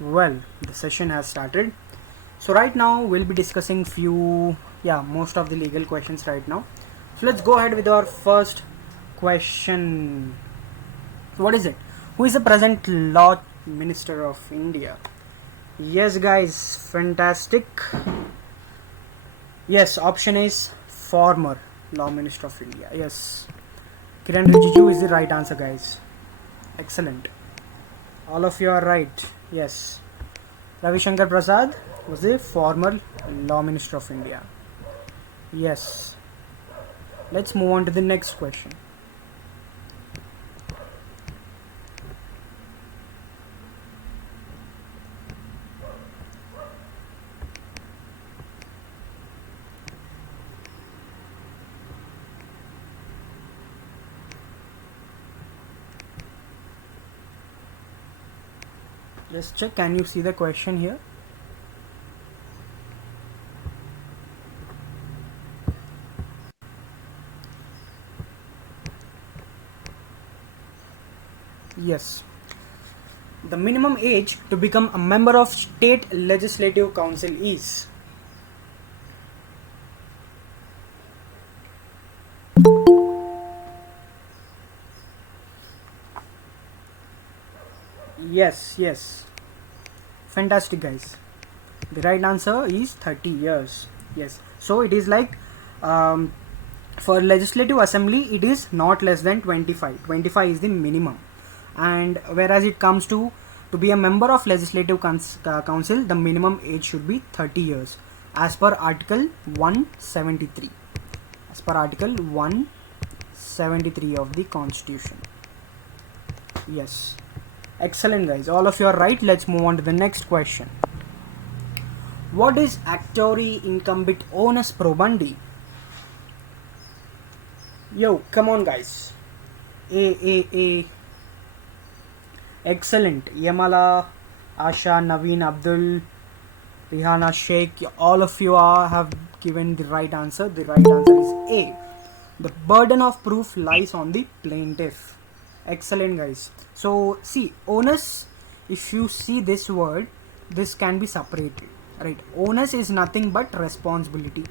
Well, the session has started. So right now we'll be discussing most of the legal questions right now. So let's go ahead with our first question. So what is it? Who is the present Law Minister of India? Yes, guys, fantastic. Yes, option is former Law Minister of India. Yes, Kiran Rijiju is the right answer, guys. Excellent. All of you are right. Yes. Ravi Shankar Prasad was the former Law Minister of India. Yes. Let's move on to the next question. Just check, can you see the question here? Yes. The minimum age to become a member of state legislative council is. Yes. Fantastic, guys. The right answer is 30 years. Yes. So it is like um, for legislative assembly it is not less than 25. 25 is the minimum. And whereas it comes to be a member of legislative council, the minimum age should be 30 years as per article 173. As per article 173 of the constitution. Yes. Excellent, guys. All of you are right. Let's move on to the next question. What is actori incumbit onus probandi? Yo, come on, guys. A. Excellent. Yamala, Asha, Naveen, Abdul, Rihana, Sheikh, all of you have given the right answer. The right answer is A. The burden of proof lies on the plaintiff. Excellent, guys. So, see, onus, if you see this word, this can be separated, right? Onus is nothing but responsibility.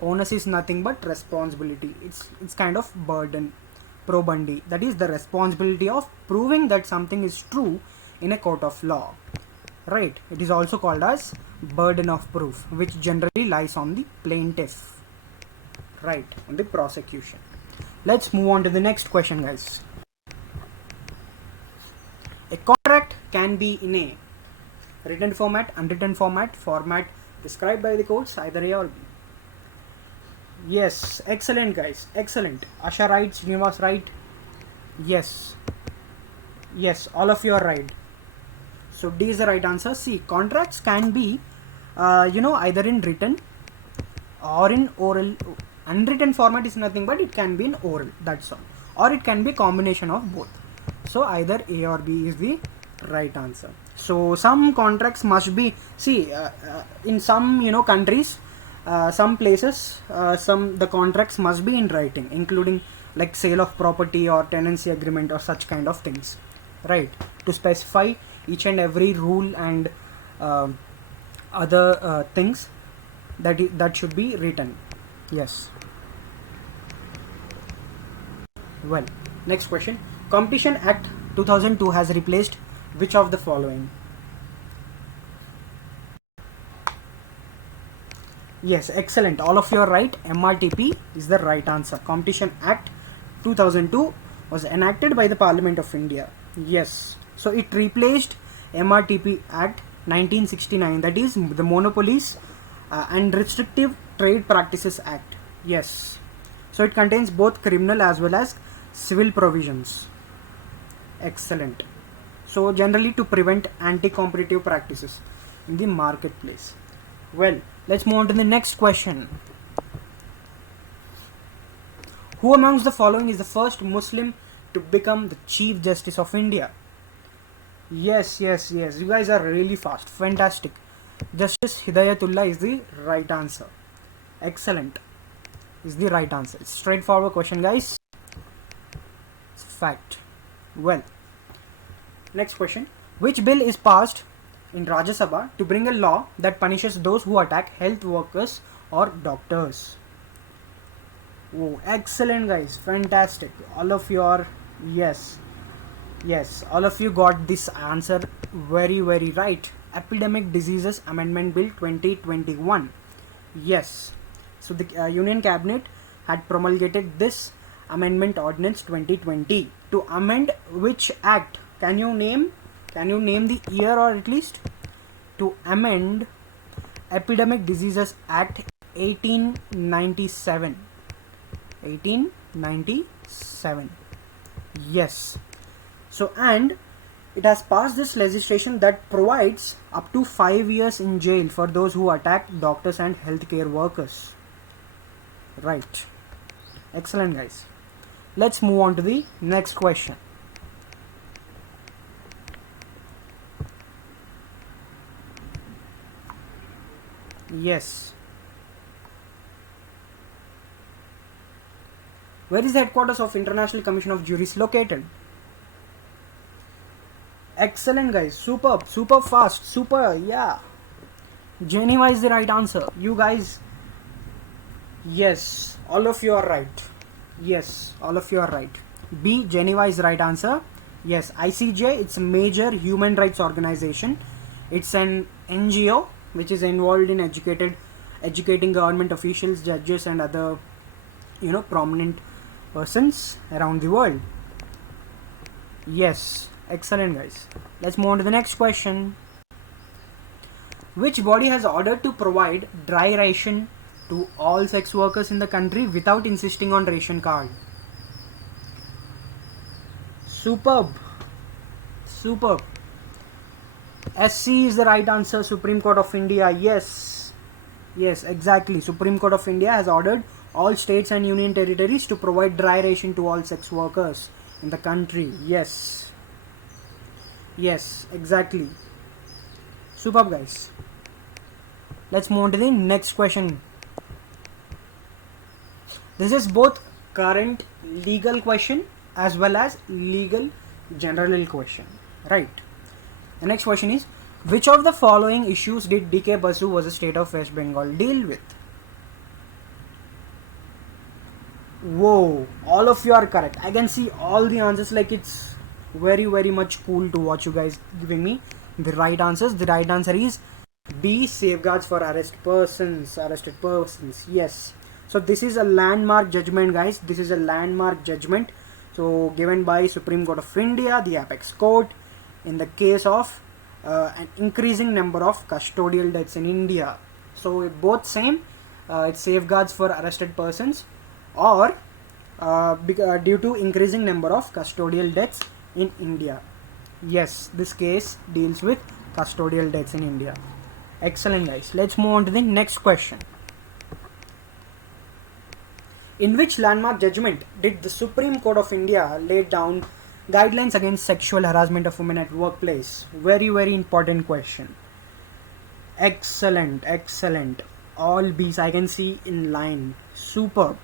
Onus is nothing but responsibility. It's kind of burden. Probandi, that is the responsibility of proving that something is true in a court of law, right? It is also called as burden of proof, which generally lies on the plaintiff, right, on the prosecution. Let's move on to the next question, guys. A contract can be in a written format, unwritten format described by the courts, either A or B. Yes, excellent, guys, excellent. Asha right, Srinivas right. Yes, all of you are right. So D is the right answer. See, contracts can be either in written or in oral. Unwritten format is nothing but it can be in oral, that's all, or it can be a combination of both. So either A or B is the right answer. So some contracts must be, in some countries, some places, the contracts must be in writing, including like sale of property or tenancy agreement or such kind of things, right, to specify each and every rule and other things that should be written. Yes. Well, next question. Competition Act 2002 has replaced which of the following? Yes, excellent. All of you are right. MRTP is the right answer. Competition Act 2002 was enacted by the Parliament of India. Yes. So it replaced MRTP Act 1969, that is the Monopolies and Restrictive Trade Practices Act. Yes. So it contains both criminal as well as civil provisions. Excellent. So generally to prevent anti-competitive practices in the marketplace. Well, let's move on to the next question. Who amongst the following is the first Muslim to become the Chief Justice of India? Yes. You guys are really fast. Fantastic. Justice Hidayatullah is the right answer. Excellent. Is the right answer. It's straightforward question, guys. It's fact. Well, next question. Which bill is passed in Rajya Sabha to bring a law that punishes those who attack health workers or doctors? Oh, excellent guys, fantastic. All of you are, yes, yes, all of you got this answer very, very right. Epidemic Diseases Amendment Bill 2021. Yes. So the Union Cabinet had promulgated this Amendment Ordinance 2020 to amend which act? Can you name the year, or at least to amend Epidemic Diseases Act 1897. 1897. Yes. So, and it has passed this legislation that provides up to 5 years in jail for those who attack doctors and healthcare workers. Right. Excellent guys. Let's move on to the next question. Yes. Where is the headquarters of International Commission of Juries located? Excellent guys, super fast, super, yeah. Geneva is the right answer. You guys, yes, all of you are right. Yes, all of you are right. B, Geneva is the right answer. Yes, ICJ, it's a major human rights organization. It's an NGO which is involved in educating government officials, judges and other, prominent persons around the world. Yes, excellent guys. Let's move on to the next question. Which body has ordered to provide dry ration to all sex workers in the country without insisting on ration card? Superb. SC is the right answer. Supreme Court of India. Yes, exactly. Supreme Court of India has ordered all states and union territories to provide dry ration to all sex workers in the country. Yes, exactly. Superb guys. Let's move on to the next question. This is both current legal question as well as legal general question. Right. The next question is, which of the following issues did DK Basu versus State of West Bengal deal with? Whoa, all of you are correct. I can see all the answers, like it's very much cool to watch you guys giving me the right answers. The right answer is B, safeguards for arrested persons. Yes. So this is a landmark judgment guys. This is a landmark judgment. So given by Supreme Court of India, the apex court, in the case of an increasing number of custodial deaths in India. So both same, it safeguards for arrested persons or due to increasing number of custodial deaths in India. Yes, this case deals with custodial deaths in India. Excellent guys. Let's move on to the next question. In which landmark judgment did the Supreme Court of India lay down guidelines against sexual harassment of women at workplace? Very important question. Excellent. All B's I can see in line. Superb.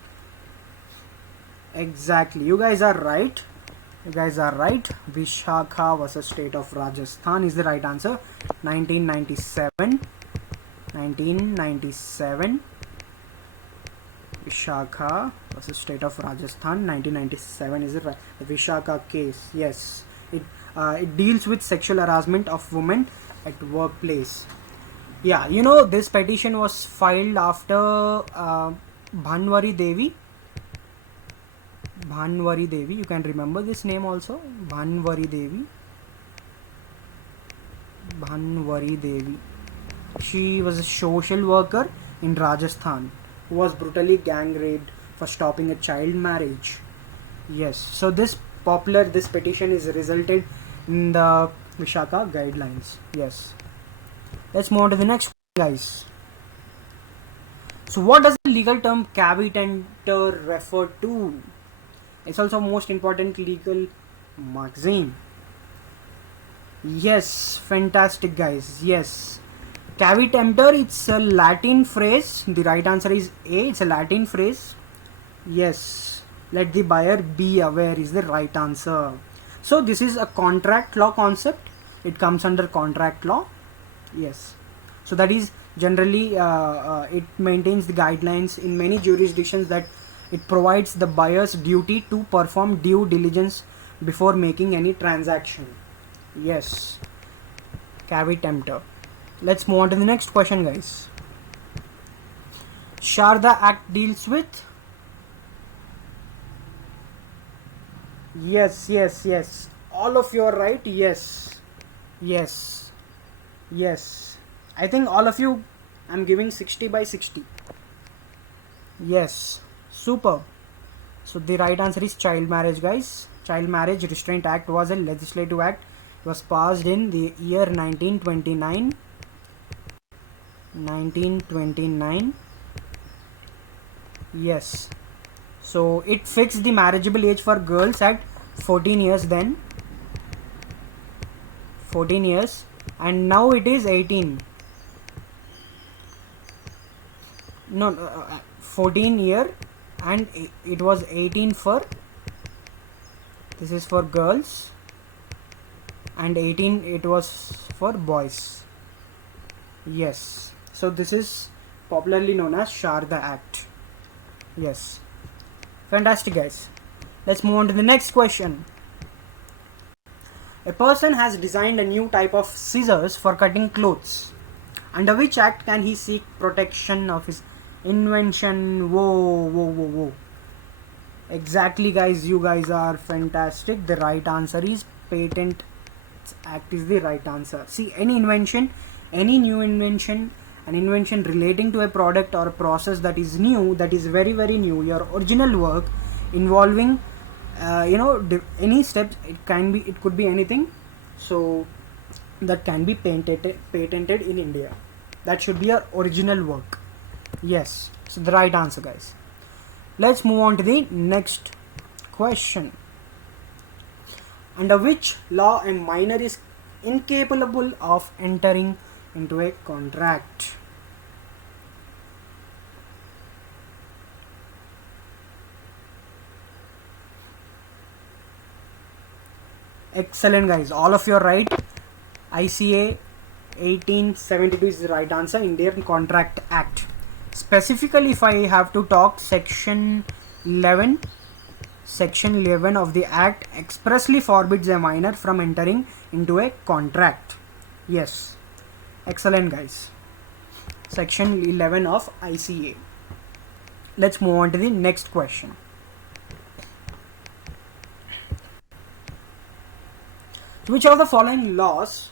Exactly. You guys are right. Vishakha versus State of Rajasthan is the right answer. 1997. Vishakha versus State of Rajasthan, 1997 is the Vishakha case. Yes, it deals with sexual harassment of women at workplace. Yeah, this petition was filed after Bhanwari Devi. You can remember this name also. Bhanwari Devi. She was a social worker in Rajasthan who was brutally gang raped for stopping a child marriage. Yes, so this petition is resulted in the Vishakha guidelines. Yes. Let's move on to the next guys. So what does the legal term cavity tender refer to? It's also most important legal magazine. Yes, fantastic guys. Yes. Cavity tempter, it's a Latin phrase. The right answer is A, it's a Latin phrase. Yes, let the buyer be aware is the right answer. So this is a contract law concept. It comes under contract law. Yes. So that is generally it maintains the guidelines in many jurisdictions that it provides the buyer's duty to perform due diligence before making any transaction. Yes. Cavi tempter. Let's move on to the next question, guys. Sharda Act deals with. Yes, yes, yes. All of you are right. Yes, yes, yes. I think all of you, I'm giving 60 by 60. Yes, superb. So the right answer is child marriage, guys. Child Marriage Restraint Act was a legislative act. It was passed in the year 1929. 1929. Yes. So it fixed the marriageable age for girls at 14 years then. 14 years. And now it is 18. No, 14 year, and it was 18 for, this is for girls, and 18 it was for boys. Yes. So this is popularly known as Sharda Act. Yes. Fantastic, guys. Let's move on to the next question. A person has designed a new type of scissors for cutting clothes. Under which act can he seek protection of his invention? Whoa, whoa, whoa, whoa. Exactly, guys. You guys are fantastic. The right answer is Patent Act is the right answer. See, any invention, any new invention, an invention relating to a product or a process that is new, that is very, very new, your original work involving any steps, it could be anything, so that can be patented in India. That should be your original work. Yes. So the right answer, guys. Let's move on to the next question. Under which law a minor is incapable of entering into a contract? Excellent, guys. All of you are right. ICA 1872 is the right answer. Indian Contract Act. Specifically, if I have to talk, section 11 of the act expressly forbids a minor from entering into a contract. Yes. Excellent, guys. Section 11 of ICA. Let's move on to the next question. Which of the following laws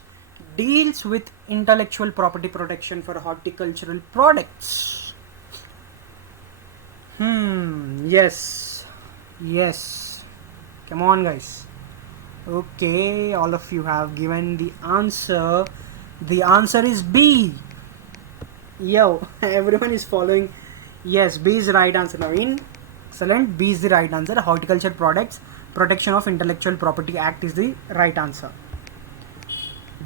deals with intellectual property protection for horticultural products? Yes. Yes. Come on, guys. Okay, all of you have given the answer. The answer is B. Yo, everyone is following. Yes, B is the right answer, Naveen. Excellent. B is the right answer. Horticulture Products Protection of Intellectual Property Act is the right answer.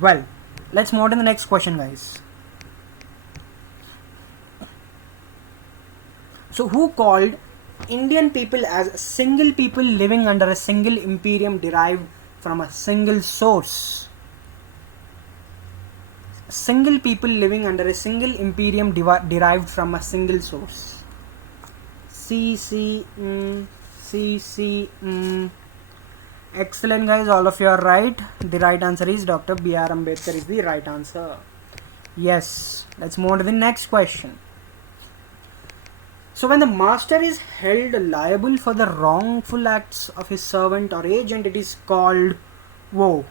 Well, let's move on to the next question, guys. So, who called Indian people as single people living under a single imperium derived from a single source? Single people living under a single imperium derived from a single source. Excellent, guys. All of you are right. The right answer is Dr. B.R. Ambedkar is the right answer. Yes. Let's move on to the next question. So when the master is held liable for the wrongful acts of his servant or agent, it is called. Whoa.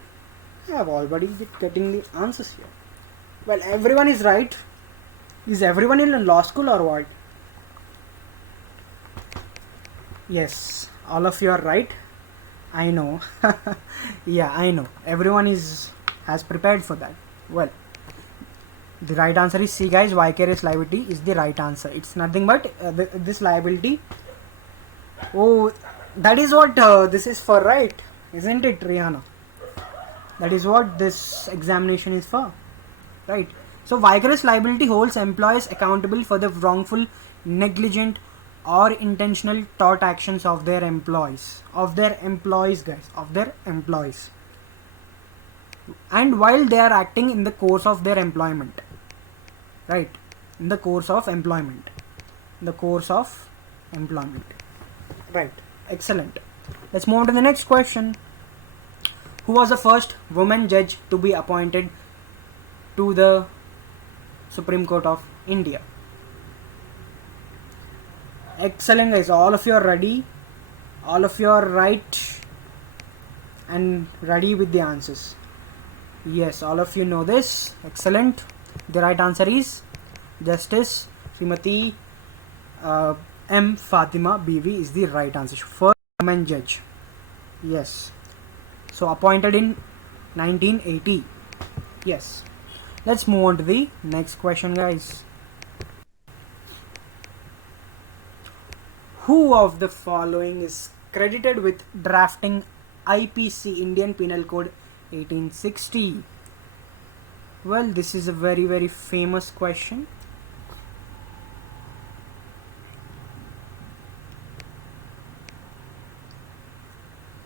I have already getting the answers here. Well, everyone is right. Is everyone in law school or what? Yes. All of you are right. I know. Yeah, I know. Everyone has prepared for that. Well, the right answer is C, guys. Vicarious liability is the right answer. It's nothing but this liability. Oh, that is what this is for, right? Isn't it, Rihanna? That is what this examination is for, right? So vicarious liability holds employees accountable for the wrongful, negligent, or intentional tort actions of their employees. Of their employees, guys. Of their employees. and while they are acting in the course of their employment, right? In the course of employment, in the course of employment, right? Excellent. Let's move on to the next question. Who was the first woman judge to be appointed to the Supreme Court of India? Excellent, guys. All of you are ready. All of you are right and ready with the answers. Yes, all of you know this. Excellent. The right answer is Justice Srimati M. Fatima Bibi is the right answer. First woman judge. Yes. So appointed in 1980. Yes. Let's move on to the next question, guys. Who of the following is credited with drafting IPC, Indian Penal Code 1860? Well, this is a very famous question.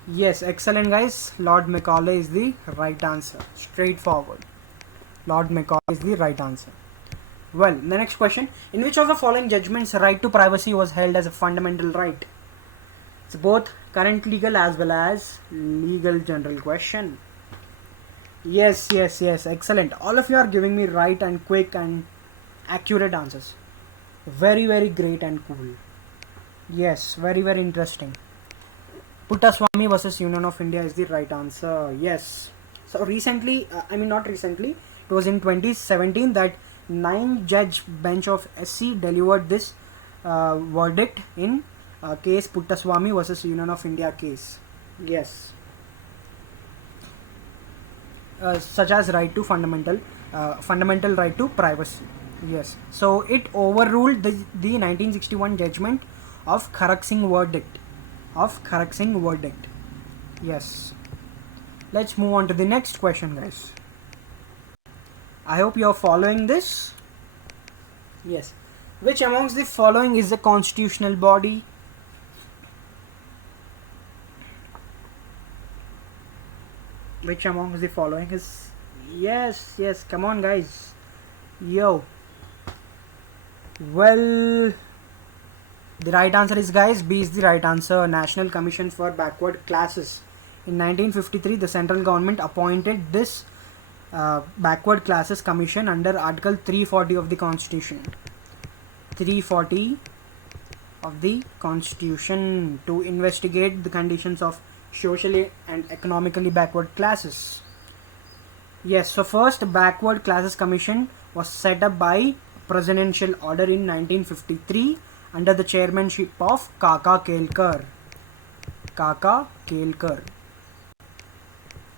Yes, excellent, guys. Lord Macaulay is the right answer. Straightforward. Lord Macaulay is the right answer. Well, the next question. In which of the following judgments right to privacy was held as a fundamental right? It's both current legal as well as legal general question. Yes. Excellent. All of you are giving me right and quick and accurate answers. Very great and cool. Yes, very interesting. Puttaswamy versus Union of India is the right answer. Yes. So recently, not recently, it was in 2017 that 9-judge bench of SC delivered this verdict in case Puttaswamy versus Union of India case. Yes. Such as right to fundamental right to privacy. Yes. So it overruled the 1961 judgment of Kharak Singh verdict. Yes. Let's move on to the next question, guys. I hope you are following this. Yes. Which amongst the following is a constitutional body? Which amongst the following is... Yes, come on, guys. Yo. Well, the right answer is, guys, B is the right answer. National Commission for Backward Classes. In 1953, the central government appointed this Backward Classes Commission under Article 340 of the Constitution. 340 of the Constitution to investigate the conditions of socially and economically backward classes. Yes, so first Backward Classes Commission was set up by presidential order in 1953 under the chairmanship of Kaka Kelkar.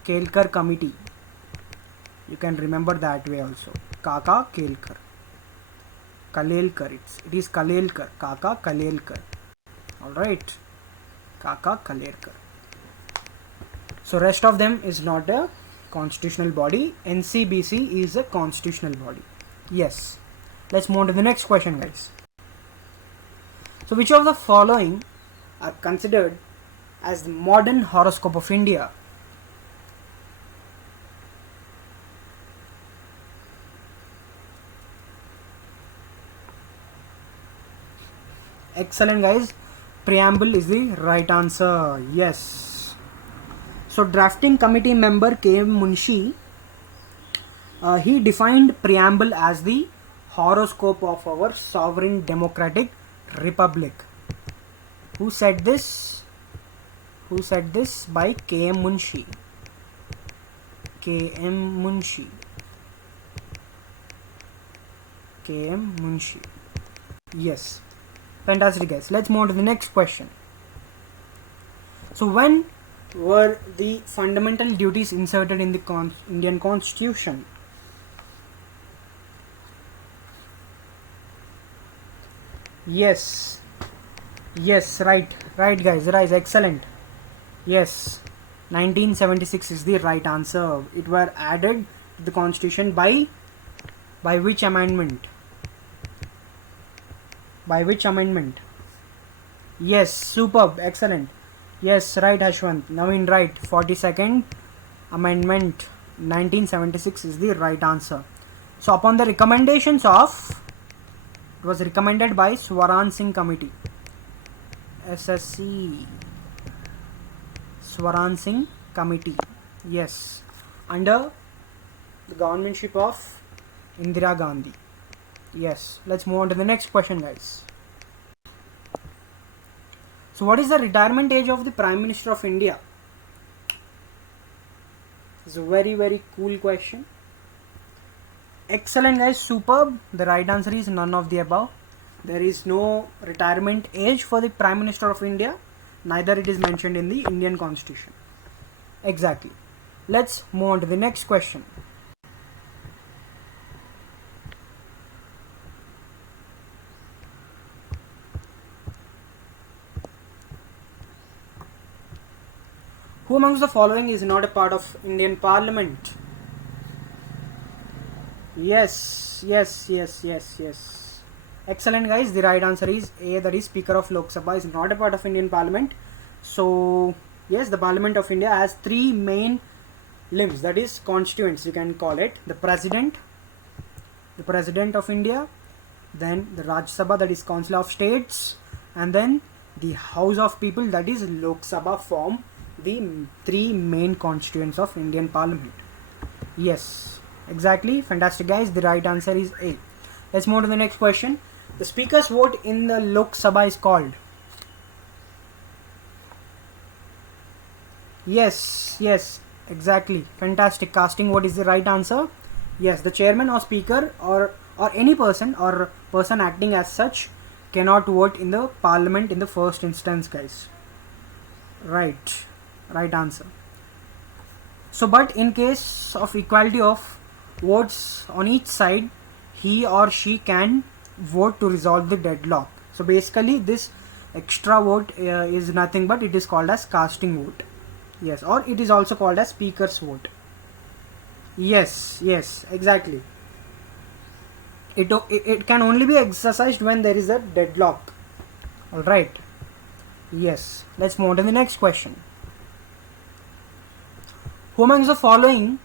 Kelkar Committee. You can remember that way also. Kaka Kelkar. Kalelkar. It is Kalelkar. Kaka Kalelkar. Alright. Kaka Kalelkar. So rest of them is not a constitutional body. NCBC is a constitutional body. Yes. Let's move on to the next question, guys. So which of the following are considered as the modern horoscope of India? Excellent, guys. Preamble is the right answer. Yes. So drafting committee member K.M. Munshi, he defined preamble as the horoscope of our sovereign democratic republic. Who said this? By K.M. Munshi. K.M. Munshi. Yes. Fantastic, guys. Let's move on to the next question. So when were the fundamental duties inserted in the Indian Constitution? Yes, right, guys, right, excellent. Yes, 1976 is the right answer. It were added to the Constitution by which amendment? Yes, superb, excellent. Yes, right, Ashwant. Naveen, right. 42nd Amendment. 1976 is the right answer. So upon the recommendations of, it was recommended by Swaran Singh Committee, SSC, Swaran Singh Committee, yes, under the governmentship of Indira Gandhi. Yes, let's move on to the next question, guys. So what is the retirement age of the Prime Minister of India? It's a very, very cool question. Excellent, guys, superb. The right answer is none of the above. There is no retirement age for the Prime Minister of India, neither it is mentioned in the Indian Constitution. Exactly. Let's move on to the next question. Who amongst the following is not a part of Indian Parliament? Yes. Excellent, guys. The right answer is A, that is Speaker of Lok Sabha is not a part of Indian Parliament. So yes, the Parliament of India has three main limbs, that is constituents, you can call it: the President of India, then the Raj Sabha, that is Council of States, and then the House of People, that is Lok Sabha, form the three main constituents of Indian Parliament. Yes, exactly. Fantastic, guys. The right answer is A. Let's move to the next question. The Speaker's vote in the Lok Sabha is called. Yes, exactly. Fantastic. Casting vote is the right answer. Yes, the chairman or speaker or any person or person acting as such cannot vote in the parliament in the first instance, guys. Right answer. So but in case of equality of votes on each side, he or she can vote to resolve the deadlock. So basically this extra vote is nothing but it is called as casting vote. Yes, or it is also called as speaker's vote. Yes, exactly. It can only be exercised when there is a deadlock. Alright. Yes, let's move on to the next question. Who amongst the following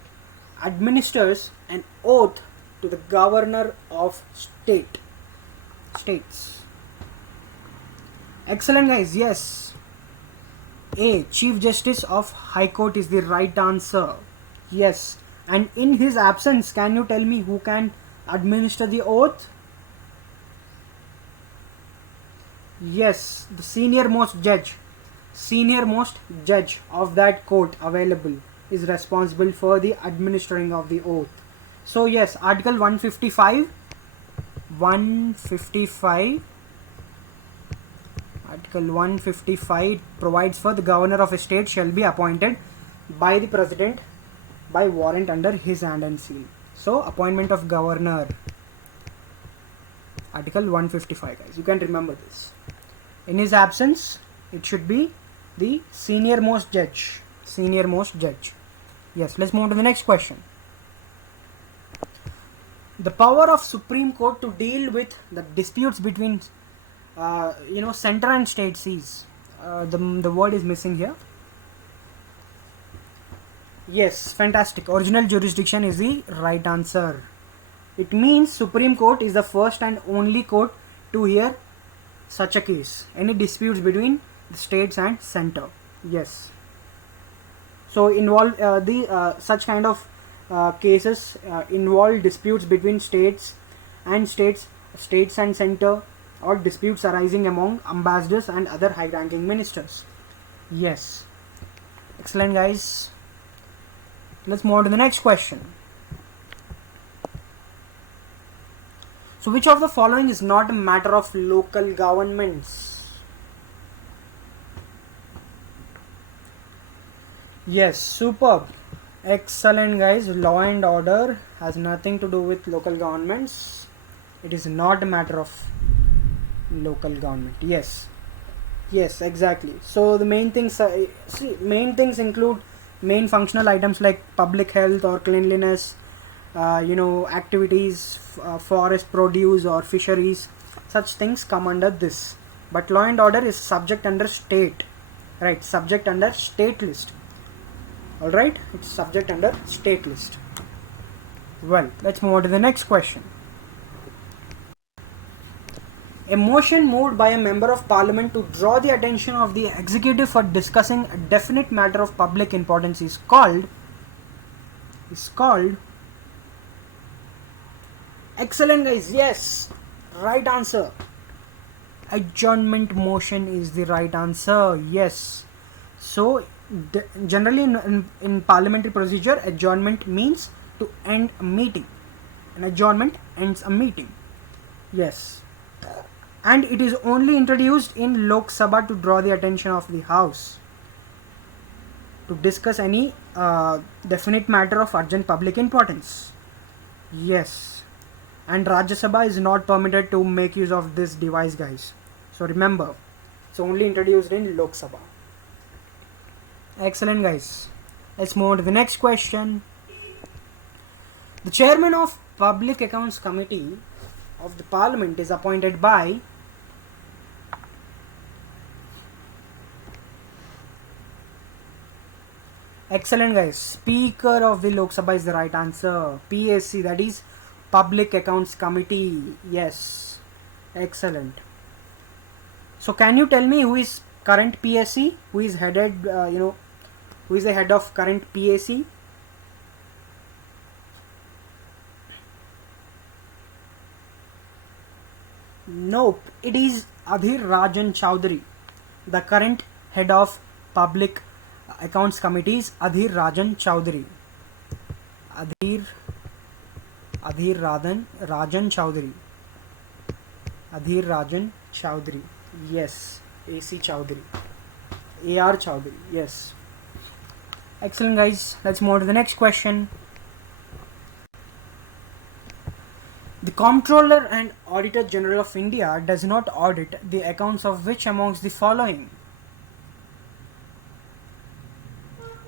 administers an oath to the governor of states? Excellent, guys. Yes, A, Chief Justice of High Court is the right answer. Yes, and in his absence, can you tell me who can administer the oath? Yes, the senior most judge of that court available is responsible for the administering of the oath. So yes, Article 155 Article 155 provides for the governor of a state shall be appointed by the president by warrant under his hand and seal. So appointment of governor, Article 155, guys, you can remember this. In his absence, it should be the senior most judge. Yes, let's move to the next question. The power of Supreme Court to deal with the disputes between center and state sees. The word is missing here. Yes, fantastic. Original jurisdiction is the right answer. It means Supreme Court is the first and only court to hear such a case, any disputes between the states and center. Yes. So involve such kind of cases involve disputes between states and center, or disputes arising among ambassadors and other high-ranking ministers. Yes. Excellent, guys. Let's move on to the next question. So which of the following is not a matter of local governments? Yes, superb. Excellent, guys. Law and order has nothing to do with local governments. It is not a matter of local government. Yes, exactly. So the main things include main functional items like public health or cleanliness, activities, forest produce or fisheries. Such things come under this. But law and order is subject under state, right? Subject under state list. Alright, it's subject under state list. Well, let's move on to the next question. A motion moved by a member of parliament to draw the attention of the executive for discussing a definite matter of public importance is called excellent guys, yes, right answer. Adjournment motion is the right answer. Yes. So generally in parliamentary procedure, adjournment means to end a meeting. An adjournment ends a meeting. Yes. And it is only introduced in Lok Sabha to draw the attention of the House to discuss any definite matter of urgent public importance. Yes. And Rajya Sabha is not permitted to make use of this device, guys. So remember, it's only introduced in Lok Sabha. Excellent, guys. Let's move on to the next question. The chairman of Public Accounts Committee of the Parliament is appointed by excellent, guys. Speaker of the Lok Sabha is the right answer. PAC, that is Public Accounts Committee. Yes. Excellent. So can you tell me who is current PAC? Who is headed, who is the head of current PAC? Nope, it is Adhir Rajan Chowdhury. The current head of Public Accounts Committee is Adhir Rajan Chowdhury. Adhir Rajan Chowdhury. Adhir Rajan Chowdhury. Yes, AC Chowdhury. AR Chowdhury. Yes. Excellent, guys. Let's move on to the next question. The Comptroller and Auditor General of India does not audit the accounts of which amongst the following?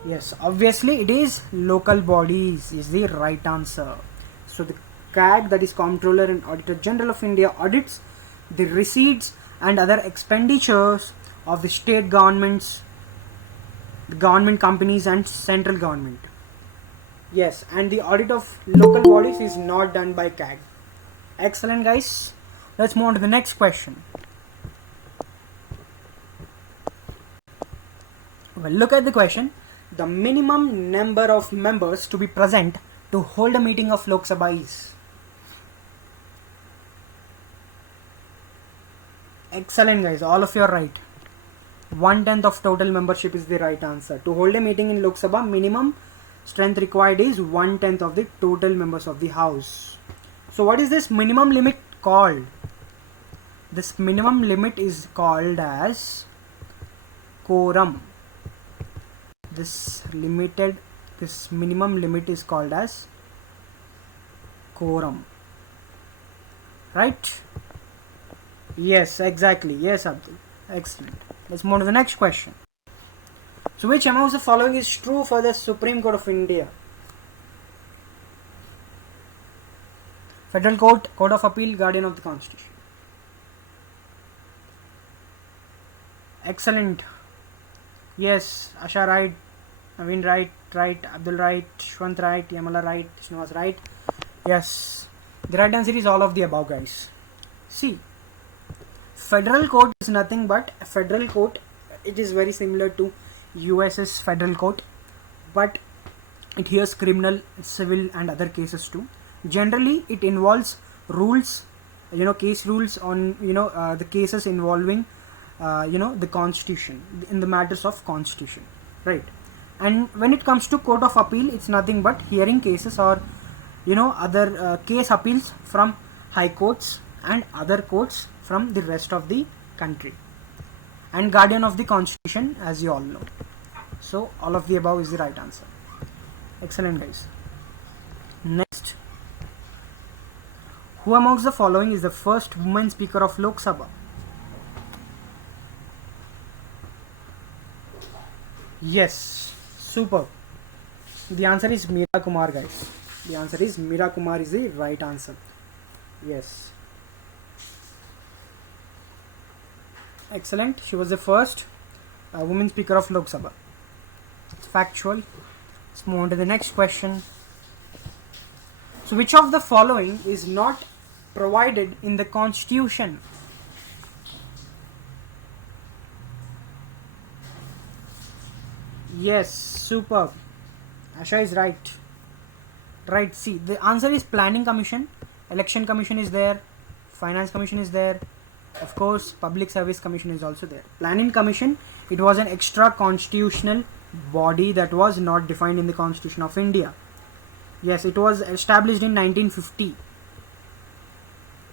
Yes, obviously it is local bodies is the right answer. So the CAG, that is Comptroller and Auditor General of India, audits the receipts and other expenditures of the state governments, the government companies and central government. Yes, and the audit of local bodies is not done by CAG. Excellent, guys. Let's move on to the next question. Well, look at the question. The minimum number of members to be present to hold a meeting of Lok Sabha is? Excellent, guys. All of you are right. 1/10 of total membership is the right answer. To hold a meeting in Lok Sabha, minimum strength required is 1/10 of the total members of the House. So what is this minimum limit called? This minimum limit is called as quorum. This minimum limit is called as quorum. Right? Yes, exactly. Yes, Abdul. Excellent. Let's move on to the next question. So which amongst the following is true for the Supreme Court of India? Federal Court, Court of Appeal, Guardian of the Constitution. Excellent. Yes, Asha right, Naveen right, Abdul right, Shwant right, Yamala right, Srinivas right. Yes, the right answer is all of the above, guys. See, Federal Court is nothing but a Federal Court. It is very similar to US's Federal Court, but it hears criminal, civil and other cases too. Generally, it involves rules, case rules on, the cases involving, the constitution, in the matters of constitution, right? And when it comes to Court of Appeal, it's nothing but hearing cases or, other case appeals from high courts and other courts from the rest of the country. And Guardian of the Constitution, as you all know. So all of the above is the right answer. Excellent, guys. Next, who amongst the following is the first woman speaker of Lok Sabha? Yes, super. The answer is Meera Kumar, guys. The answer is Meera Kumar is the right answer. Yes. Excellent. She was the first woman speaker of Lok Sabha. Factual. Let's move on to the next question. So which of the following is not provided in the constitution? Yes, superb. Asha is right. Right, see, the answer is planning commission, election commission is there, finance commission is there, of course public service commission is also there. Planning commission, it was an extra constitutional body that was not defined in the Constitution of India. Yes, it was established in 1950.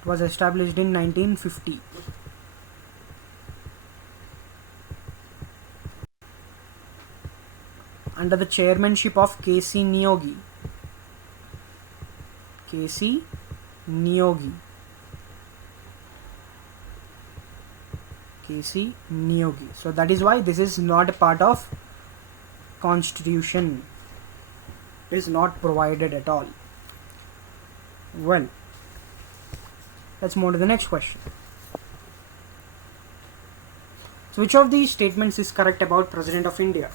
It was established in 1950. Under the chairmanship of K.C. Niyogi. K.C. Niyogi. K.C. Niyogi. So that is why this is not a part of constitution. It is not provided at all. Well, let's move on to the next question. So which of these statements is correct about President of India?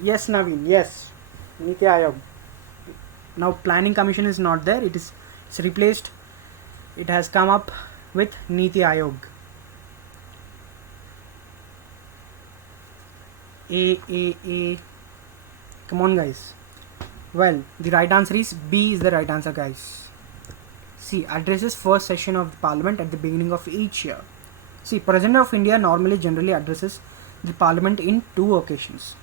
Yes, Naveen, yes. Niti Aayog. Now planning commission is not there, it's replaced. It has come up with Niti Aayog. A. Come on, guys. Well, the right answer is B is the right answer, guys. See, addresses first session of the parliament at the beginning of each year. See, President of India normally generally addresses the parliament in 2 occasions.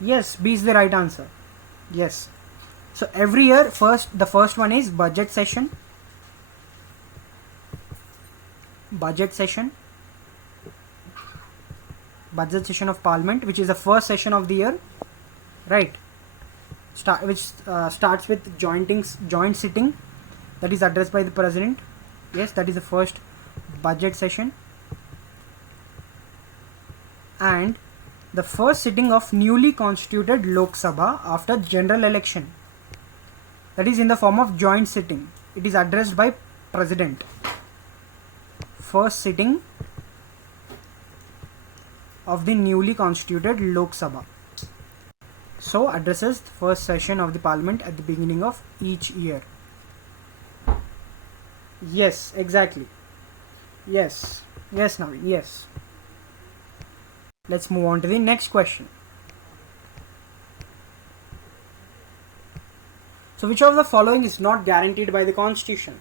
Yes, B is the right answer. Yes. So every year, the first one is budget session. Budget session of parliament, which is the first session of the year, right? Which starts with joint sitting, that is addressed by the president. Yes, that is the first budget session. And the first sitting of newly constituted Lok Sabha after general election, that is in the form of joint sitting. It is addressed by president. First sitting of the newly constituted Lok Sabha. So addresses the first session of the parliament at the beginning of each year. Yes, exactly. Yes, Naveen, yes. Let's move on to the next question. So which of the following is not guaranteed by the constitution?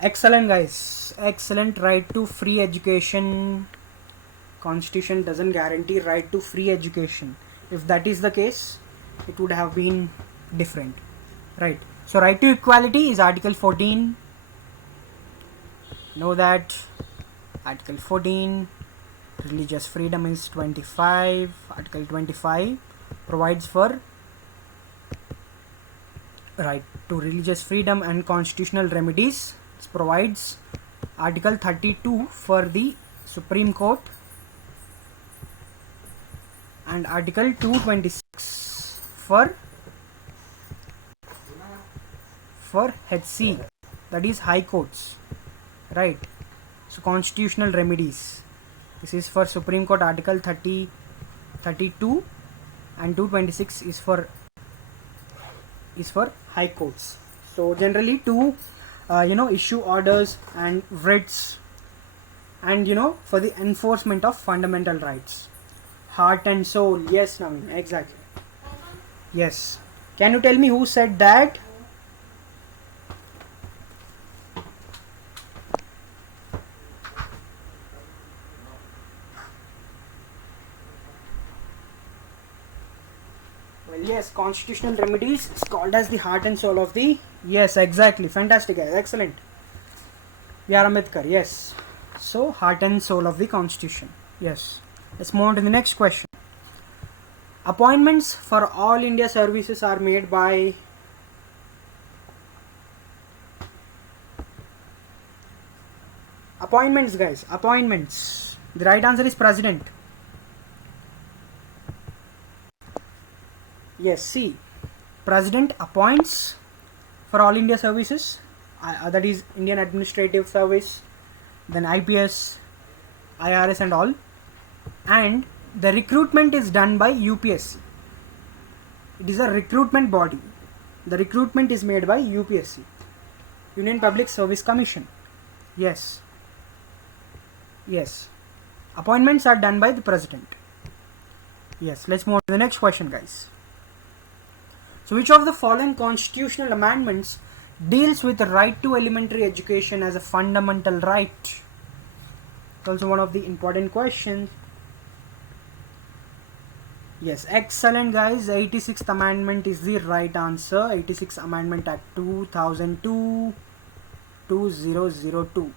Excellent, guys. Excellent. Right to free education. Constitution doesn't guarantee right to free education. If that is the case, it would have been different, right? So right to equality is Article 14. Know that. Article 14. Religious freedom is 25. Article 25 provides for right to religious freedom and constitutional remedies. This provides Article 32 for the Supreme Court and Article 226 for HC, that is High Courts, right? So constitutional remedies, this is for Supreme Court. Article 30, 32 and 226 is for High Courts. So generally to issue orders and writs and for the enforcement of fundamental rights. Heart and soul. Yes, Naveen, exactly. Yes. Can you tell me who said that? Well, yes, constitutional remedies is called as the heart and soul of the... Yes, exactly. Fantastic, guys. Excellent. B.R. Ambedkar, yes. So, heart and soul of the constitution. Yes. Let's move on to the next question. Appointments for all India services are made by... Appointments, guys. Appointments. The right answer is president. Yes, see, President appoints for All India Services, that is Indian Administrative Service, then IPS, IRS and all, and the recruitment is done by UPSC. It is a recruitment body. The recruitment is made by UPSC, Union Public Service Commission. Yes. Yes. Appointments are done by the president. Yes, let's move on to the next question, guys. So, which of the following constitutional amendments deals with the right to elementary education as a fundamental right? It's also one of the important questions. Yes, excellent, guys. 86th Amendment is the right answer. 86th Amendment Act 2002, 2002.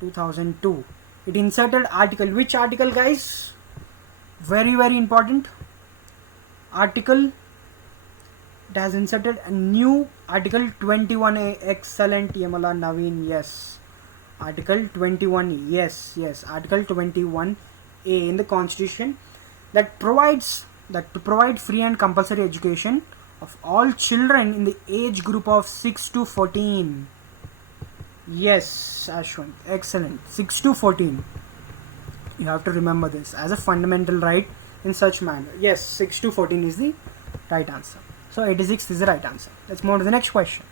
2002. It inserted article. Which article, guys? Very, very important. Article. It has inserted a new Article 21A. Excellent, Yamala Naveen. Yes. Article 21. Yes, yes. Article 21A in the Constitution that provides that to provide free and compulsory education of all children in the age group of 6 to 14. Yes, Ashwin. Excellent. 6 to 14. You have to remember this as a fundamental right in such manner. Yes, 6 to 14 is the right answer. So 86 is the right answer. Let's move on to the next question.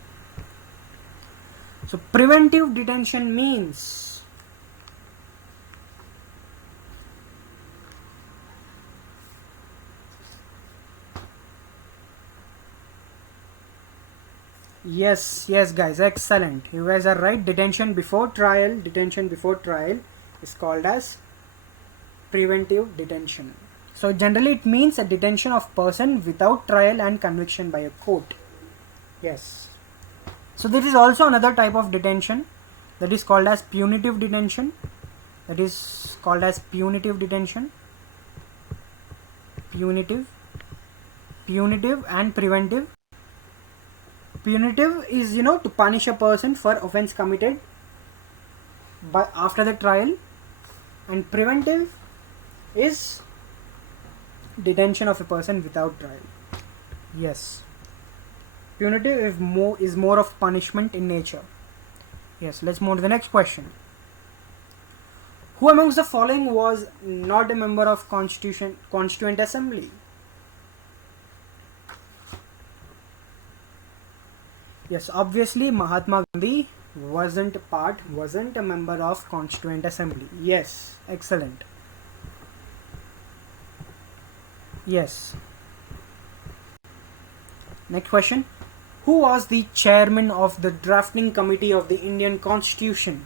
So preventive detention means yes, yes, guys, excellent. You guys are right. Detention before trial is called as preventive detention. So generally it means a detention of person without trial and conviction by a court. Yes. So there is also another type of detention that is called as punitive detention. Punitive and preventive. Punitive is, to punish a person for offense committed after the trial, and preventive is detention of a person without trial. Yes. Punitive is more of punishment in nature. Yes, let's move to the next question. Who amongst the following was not a member of Constituent Assembly? Yes, obviously Mahatma Gandhi wasn't a member of Constituent Assembly. Yes, excellent. Yes. Next question. Who was the chairman of the drafting committee of the Indian Constitution?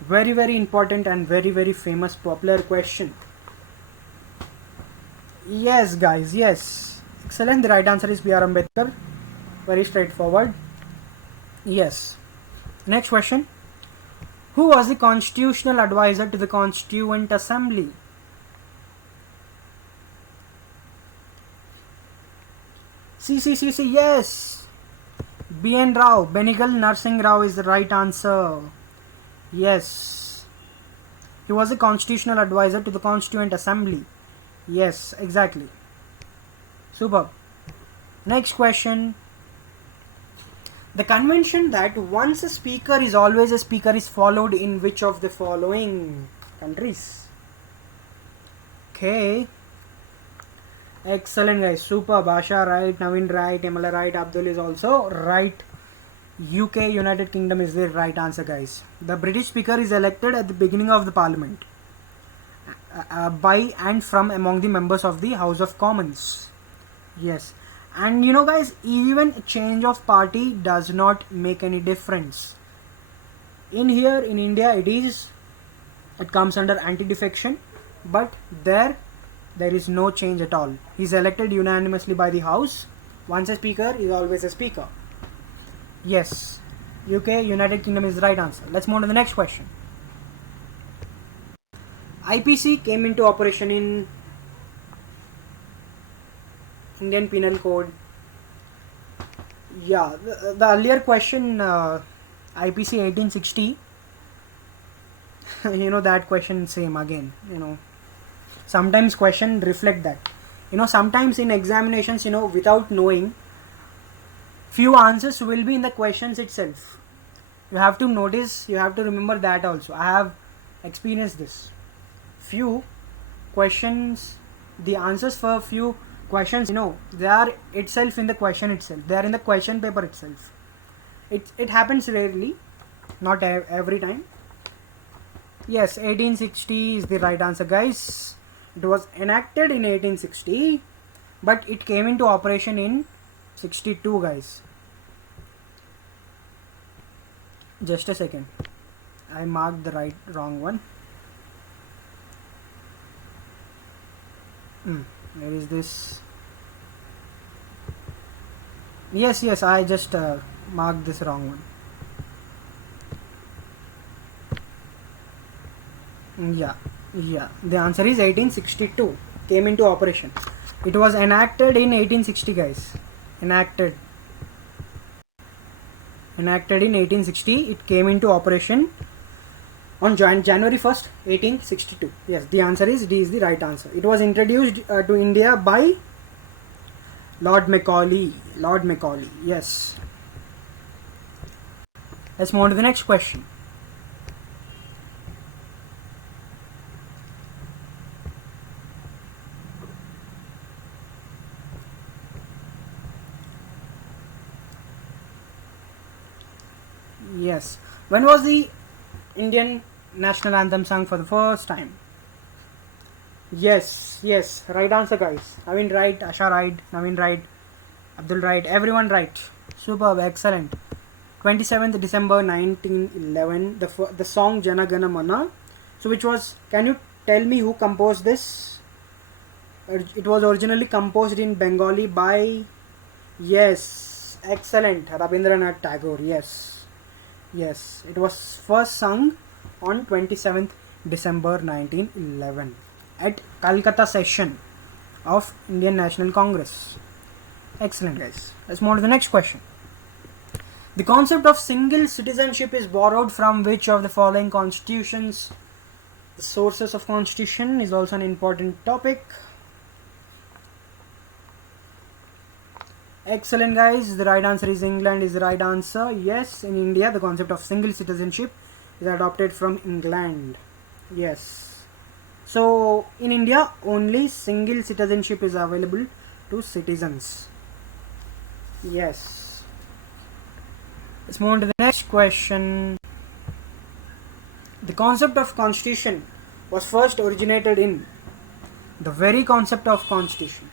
Very, very important and very, very famous popular question. Yes, guys, yes. Excellent. The right answer is B.R. Ambedkar. Very straightforward. Yes. Next question. Who was the constitutional advisor to the Constituent Assembly? C. Yes. B.N. Rao. Benigal Narsingh Rao is the right answer. Yes. He was the constitutional advisor to the Constituent Assembly. Yes, exactly. Superb. Next question. The convention that once a speaker is always a speaker is followed in which of the following countries? Okay. Excellent, guys. Super. Basha right, Naveen right, Emala right, Abdul is also right. UK, United Kingdom is the right answer, guys. The British speaker is elected at the beginning of the parliament by and from among the members of the House of Commons. Yes. And guys, even change of party does not make any difference. In India, it comes under anti-defection, but there is no change at all. He is elected unanimously by the House. Once a speaker is always a speaker. Yes, UK, United Kingdom is the right answer. Let's move on to the next question. IPC came into operation in Indian Penal Code. Yeah, the earlier question, IPC 1860, that question same again, sometimes question reflect that. Sometimes in examinations, without knowing, few answers will be in the questions itself. You have to notice, you have to remember that also. I have experienced this. Few questions, the answers for few questions, they are itself in the question itself. They are in the question paper itself. It happens rarely, not every time. Yes, 1860 is the right answer, guys. It was enacted in 1860, but it came into operation in 62, guys. Just a second. I marked the wrong one. Where is this? Yes, I just marked this wrong one. Yeah, the answer is 1862. Came into operation. It was enacted in 1860, guys. Enacted in 1860. It came into operation on January 1st, 1862. Yes, the answer is D is the right answer. It was introduced to India by Lord Macaulay. Yes. Let's move on to the next question. Yes. When was the Indian national anthem sung for the first time? Yes. Right answer, guys. Naveen right, Asha right, Naveen right, Abdul right, everyone right. Superb, excellent. 27th December 1911, the song Jana Gana Mana. So which was, can you tell me who composed this? It was originally composed in Bengali by, yes, excellent, Rabindranath Tagore. Yes, it was first sung on 27th December 1911 at Calcutta session of Indian National Congress. Excellent, guys. Let's move on to the next question. The concept of single citizenship is borrowed from which of the following constitutions? The sources of constitution is also an important topic. Excellent, guys. The right answer is England is the right answer. Yes, in India the concept of single citizenship is adopted from England. Yes. So in India only single citizenship is available to citizens. Yes. Let's move on to the next question. The concept of constitution was first originated in the very concept of constitution.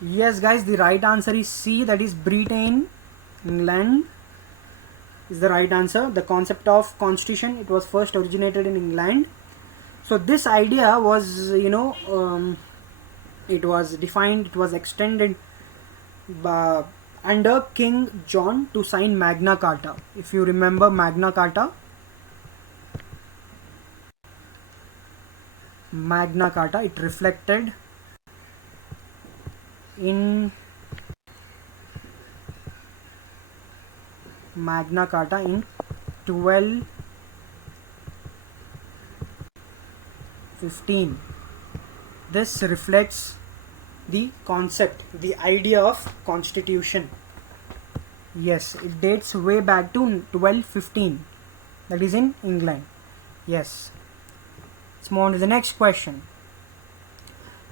Yes, guys, the right answer is C, that is Britain, England is the right answer. The concept of constitution, it was first originated in England. So this idea was, it was defined, it was extended under King John to sign Magna Carta. If you remember Magna Carta, it reflected in Magna Carta in 1215. This reflects the concept, the idea of constitution. Yes, it dates way back to 1215. That is in England. Yes. Let's move on to the next question.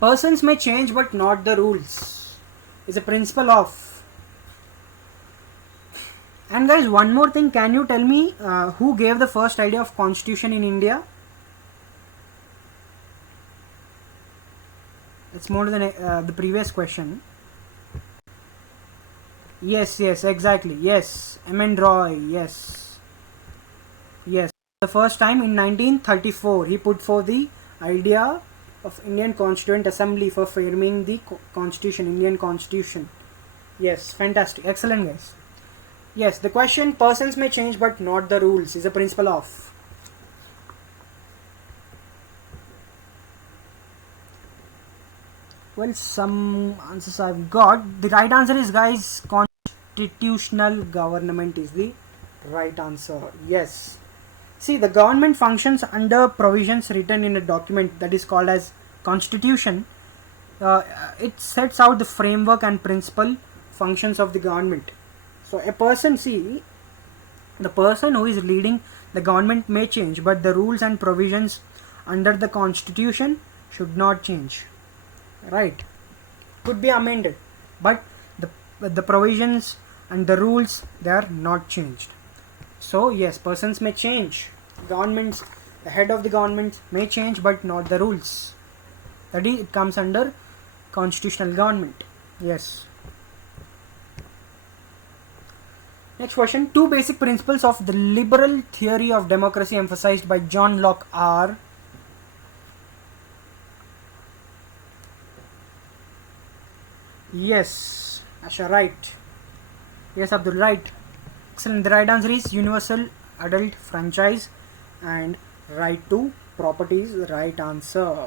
Persons may change but not the rules is a principle of. And guys, one more thing, can you tell me who gave the first idea of constitution in India? Let's move to the previous question. Yes, exactly. Yes, M.N. Roy. Yes. The first time in 1934 he put forth the idea of Indian Constituent Assembly for framing the Constitution, Indian Constitution. Yes, fantastic, excellent, guys. Yes, the question, persons may change but not the rules, is a principle of. Well, some answers I've got. The right answer is, guys, constitutional government is the right answer. Yes. See, the government functions under provisions written in a document that is called as constitution. It sets out the framework and principal functions of the government. So a person, see, the person who is leading the government may change, but the rules and provisions under the constitution should not change, right? Could be amended, but the provisions and the rules, they are not changed. So yes, persons may change, governments, the head of the government may change, but not the rules. That is, it comes under constitutional government. Yes. Next question. Two basic principles of the liberal theory of democracy emphasized by John Locke are: yes, Asha, right. Yes, Abdul, right. Excellent. The right answer is universal adult franchise and right to property is the right answer.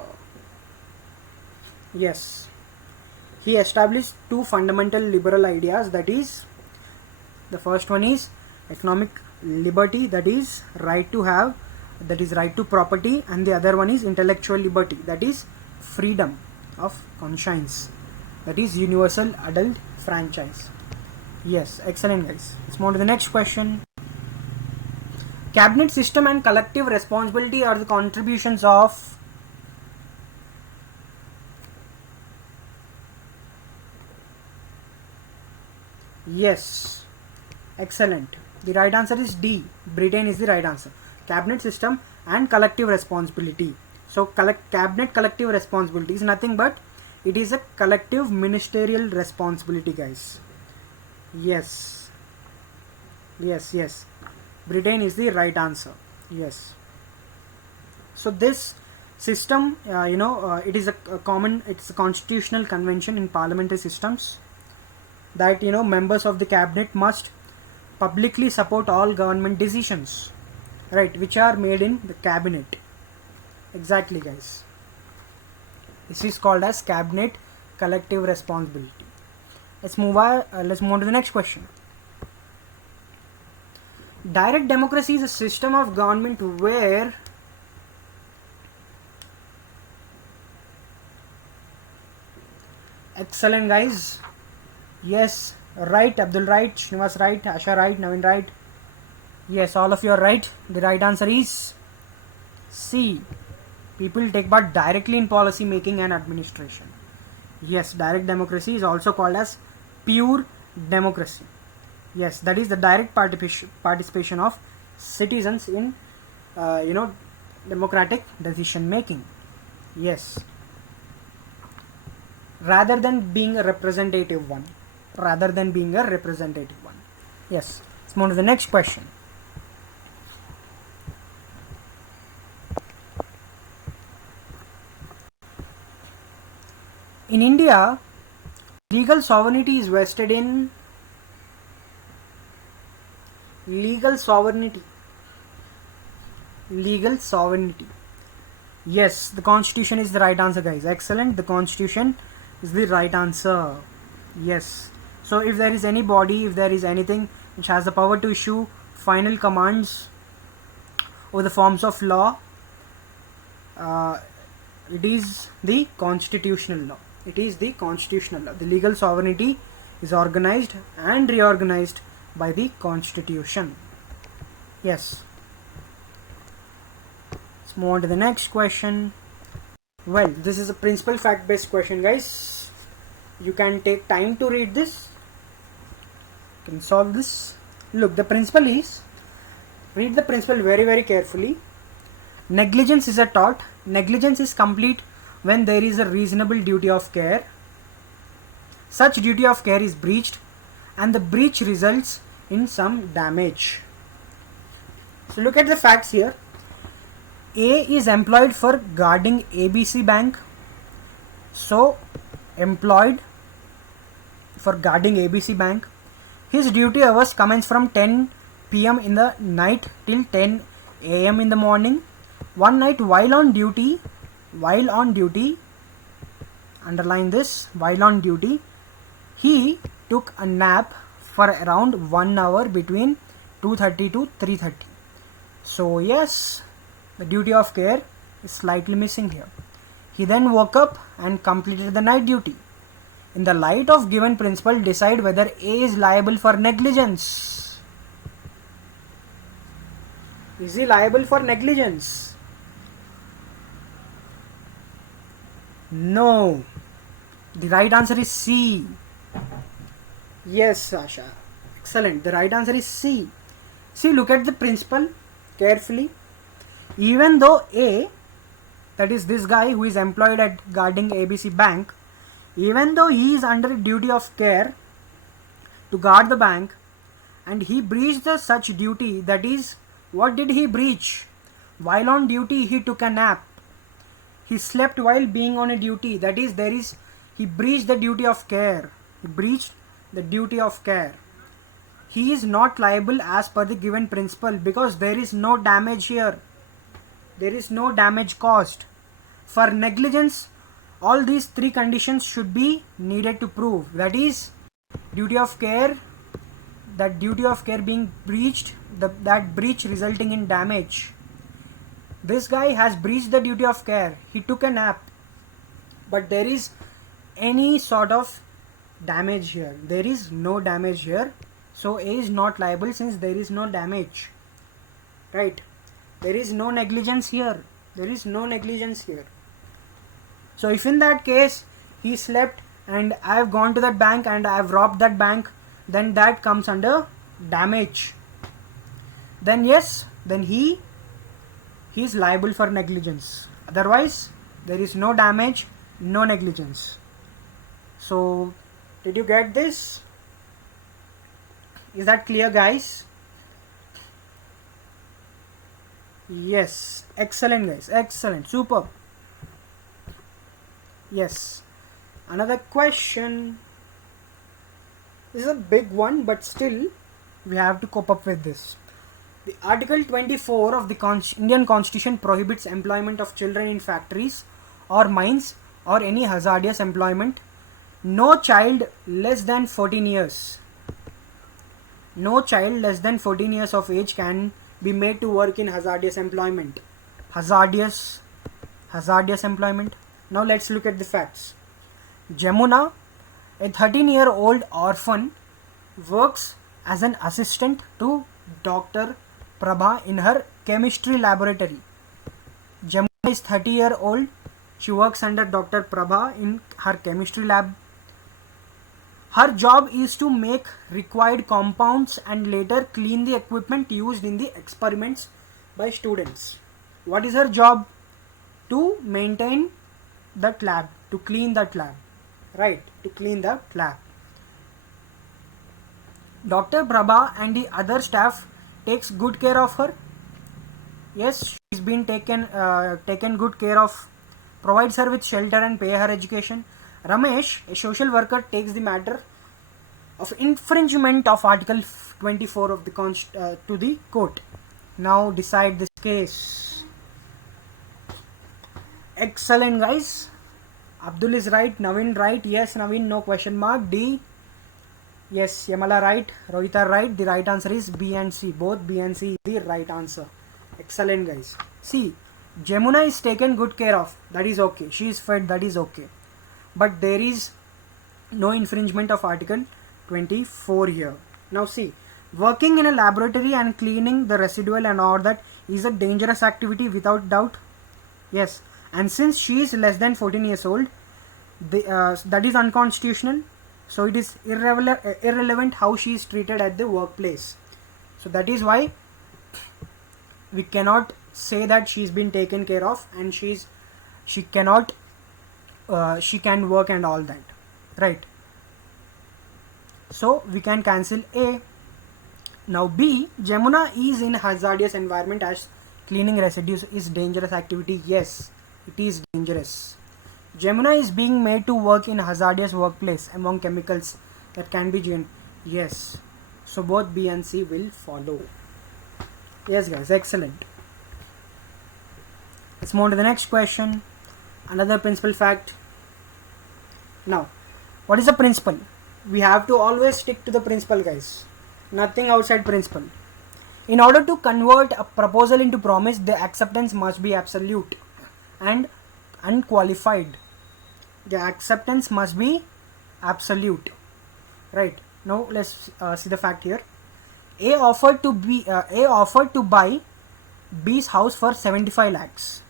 Yes. He established two fundamental liberal ideas, that is, the first one is economic liberty, that is right to have, that is right to property, and the other one is intellectual liberty, that is freedom of conscience, that is universal adult franchise. Yes, excellent guys. Let's move on to the next question. Cabinet system and collective responsibility are the contributions of yes, excellent. The right answer is D. Britain is the right answer. Cabinet system and collective responsibility. So cabinet collective responsibility is nothing but it is a collective ministerial responsibility, guys. Yes. Yes, yes. Britain is the right answer. Yes. So this system, it is a common, it's a constitutional convention in parliamentary systems that, members of the cabinet must publicly support all government decisions, right, which are made in the cabinet. Exactly, guys. This is called as cabinet collective responsibility. Let's move on to the next question. Direct democracy is a system of government where excellent, guys. Yes, right. Abdul right, Srinivas right, Asha right, Navin right. Yes, all of you are right. The right answer is C. People take part directly in policy making and administration. Yes, direct democracy is also called as pure democracy. Yes, that is the direct participation of citizens in democratic decision making. Yes, rather than being a representative one. Yes, let's move on to the next question. In India, legal sovereignty is vested in legal sovereignty. Yes, the constitution is the right answer, guys. Excellent. The constitution is the right answer. Yes. So if there is any body, if there is anything which has the power to issue final commands or the forms of law, it is the constitutional law. The legal sovereignty is organized and reorganized by the constitution. Yes. Let's move on to the next question. Well, this is a principal fact based question, guys. You can take time to read this. You can solve this. Look, the principle is, read the principle very, very carefully. Negligence is a tort. Negligence is complete when there is a reasonable duty of care. Such duty of care is breached and the breach results in some damage. So look at the facts here. A is employed for guarding ABC Bank. So employed for guarding ABC Bank. His duty hours commence from 10 p.m. in the night till 10 a.m. in the morning. One night while on duty, underline this, while on duty, he took a nap for around 1 hour between 2:30 to 3:30. So yes, the duty of care is slightly missing here. He then woke up and completed the night duty. In the light of given principle, decide whether A is liable for negligence. Is he liable for negligence? No. The right answer is C. Yes, Sasha. Excellent. The right answer is C. See, look at the principle carefully. Even though A, that is this guy who is employed at guarding ABC Bank, even though he is under duty of care to guard the bank, and he breached the such duty, that is, what did he breach? While on duty, he took a nap. He slept while being on a duty. That is, he breached the duty of care. He breached the duty of care. He is not liable as per the given principle because there is no damage here. There is no damage caused. For negligence, all these three conditions should be needed to prove. That is, duty of care, that duty of care being breached, that breach resulting in damage. This guy has breached the duty of care. He took a nap. But there is any sort of damage here. There is no damage here. So A is not liable since there is no damage. Right? There is no negligence here. There is no negligence here. So if in that case he slept and I have gone to that bank and I have robbed that bank, then that comes under damage. Then yes, then he is liable for negligence. Otherwise, there is no damage, no negligence. So, did you get this? Is that clear, guys? Yes. Excellent, guys. Excellent. Superb. Yes. Another question. This is a big one, but still we have to cope up with this. The Article 24 of the Indian Constitution prohibits employment of children in factories or mines or any hazardous employment. No child less than 14 years. No child less than 14 years of age can be made to work in hazardous employment. Hazardous employment. Now let's look at the facts. Jamuna, a 13-year-old orphan, works as an assistant to Dr. Prabha in her chemistry laboratory. Jamuna is 30-year-old. She works under Dr. Prabha in her chemistry lab. Her job is to make required compounds and later clean the equipment used in the experiments by students. What is her job? To maintain that lab, to clean that lab. Right, to clean the lab. Dr. Prabha and the other staff takes good care of her. Yes, she's been taken good care of, provides her with shelter and pay her education. Ramesh, a social worker, takes the matter of infringement of Article 24 of the to the court. Now decide this case. Excellent, guys. Abdul is right. Naveen right. Yes, Naveen, no question mark. D. Yes, Yamala right. Rohita right. The right answer is B and C. Both B and C is the right answer. Excellent, guys. See, Jamuna is taken good care of. That is okay. She is fed. That is okay. But there is no infringement of Article 24 here. Now see, working in a laboratory and cleaning the residual and all that is a dangerous activity without doubt. Yes, and since she is less than 14 years old, that is unconstitutional. So it is irrelevant how she is treated at the workplace. So that is why we cannot say that she's been taken care of and she can work and all that, right? So we can cancel A. Now B, Jamuna is in hazardous environment as cleaning residues is dangerous activity. Yes, it is dangerous. Jamuna is being made to work in hazardous workplace among chemicals that can be joined. Yes. So both B and C will follow. Yes, guys, excellent. Let's move on to the next question. Another principle fact. Now, what is the principle? We have to always stick to the principle, guys. Nothing outside principle. In order to convert a proposal into promise, the acceptance must be absolute and unqualified. The acceptance must be absolute. Right. Now let's see the fact here. A offered to buy B's house for 75 lakhs.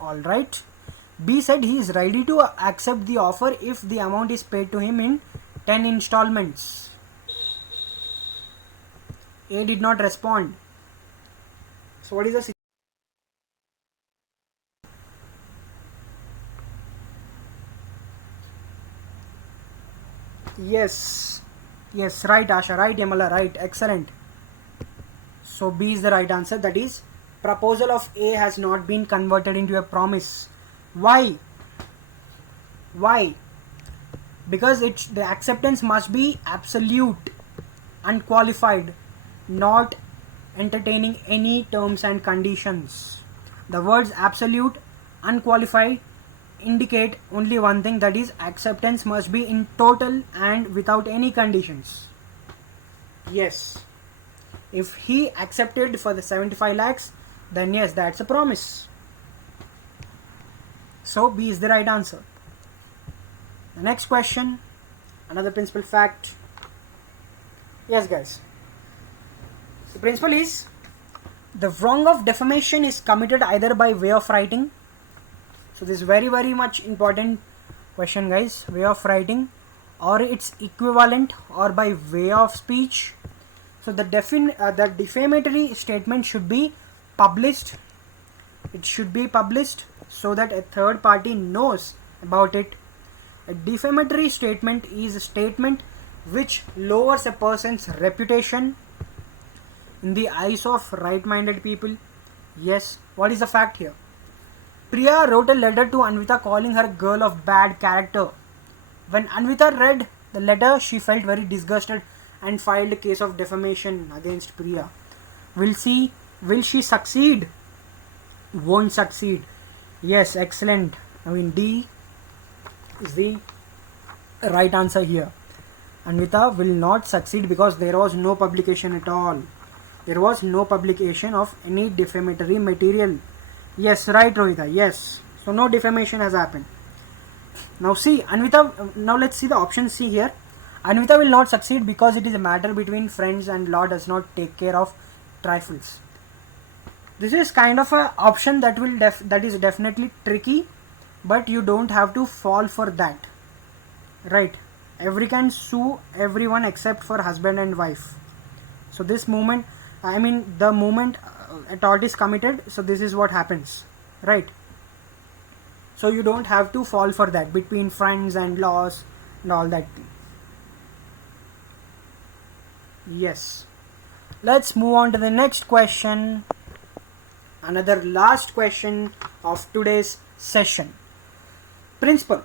All right. B said he is ready to accept the offer if the amount is paid to him in 10 installments. A did not respond. So what is the situation? Yes. Yes, right Asha, right Yamala, right. Excellent. So B is the right answer. That is, proposal of A has not been converted into a promise. Why? Why? Because the acceptance must be absolute, unqualified, not entertaining any terms and conditions. The words absolute, unqualified indicate only one thing, that is, acceptance must be in total and without any conditions. Yes. If he accepted for the 75 lakhs, then yes, that's a promise. So B is the right answer. The next question, another principal fact. Yes, guys. The principle is, the wrong of defamation is committed either by way of writing. So this is very much important question, guys. Way of writing, or its equivalent, or by way of speech. So the defamatory statement should be published. It should be published so that a third party knows about it. A defamatory statement is a statement which lowers a person's reputation in the eyes of right-minded people. Yes, what is the fact here? Priya wrote a letter to Anvita calling her girl of bad character. When Anvita read the letter, she felt very disgusted and filed a case of defamation against Priya. Will she succeed? Won't succeed. Yes, excellent. I mean, D is the right answer here. Anvita will not succeed because there was no publication at all. There was no publication of any defamatory material. Yes, right, Rohita. Yes. So no defamation has happened. Now see, Anvita, now let's see the option C here. Anvita will not succeed because it is a matter between friends and law does not take care of trifles. This is kind of a option that is definitely tricky, but you don't have to fall for that. Right. Every can sue everyone except for husband and wife. So this moment, I mean the moment a tort is committed, so this is what happens. Right. So you don't have to fall for that between friends and laws and all that thing. Yes. Let's move on to the next question. Another last question of today's session. Principle.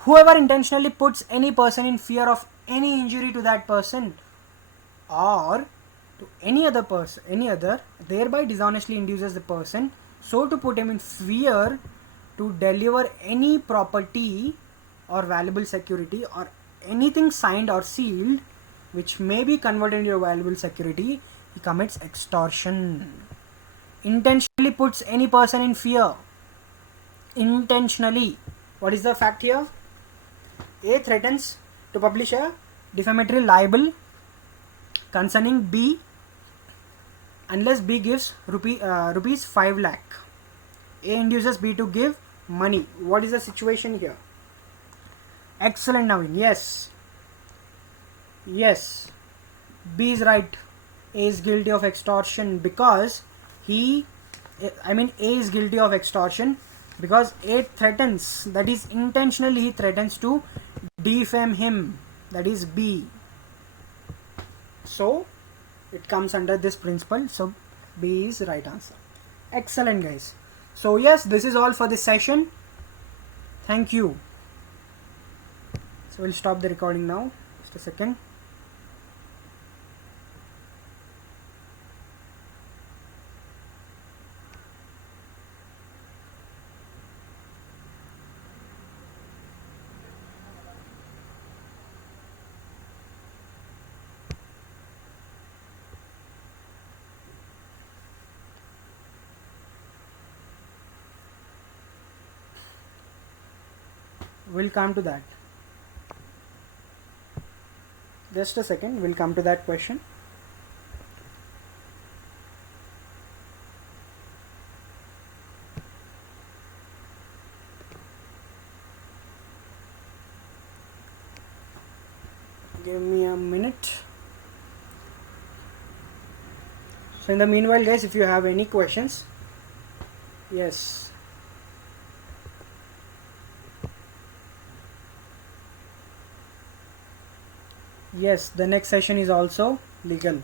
Whoever intentionally puts any person in fear of any injury to that person or to any other, thereby dishonestly induces the person so to put him in fear to deliver any property or valuable security or anything signed or sealed which may be converted into a valuable security, he commits extortion. Intentionally puts any person in fear. Intentionally. What is the fact here? A threatens to publish a defamatory libel concerning B unless B gives rupees 5 lakh. A induces B to give money. What is the situation here? Excellent, Naveen. Yes. Yes. B is right. A is guilty of extortion because A is guilty of extortion because A threatens, that is intentionally he threatens to defame him, that is B. So it comes under this principle. So B is the right answer. Excellent, guys. So yes, this is all for this session. Thank you. So we'll stop the recording now. Just a second. We'll come to that. Just a second, we'll come to that question. Give me a minute. So in the meanwhile, guys, if you have any questions, yes. Yes, the next session is also legal.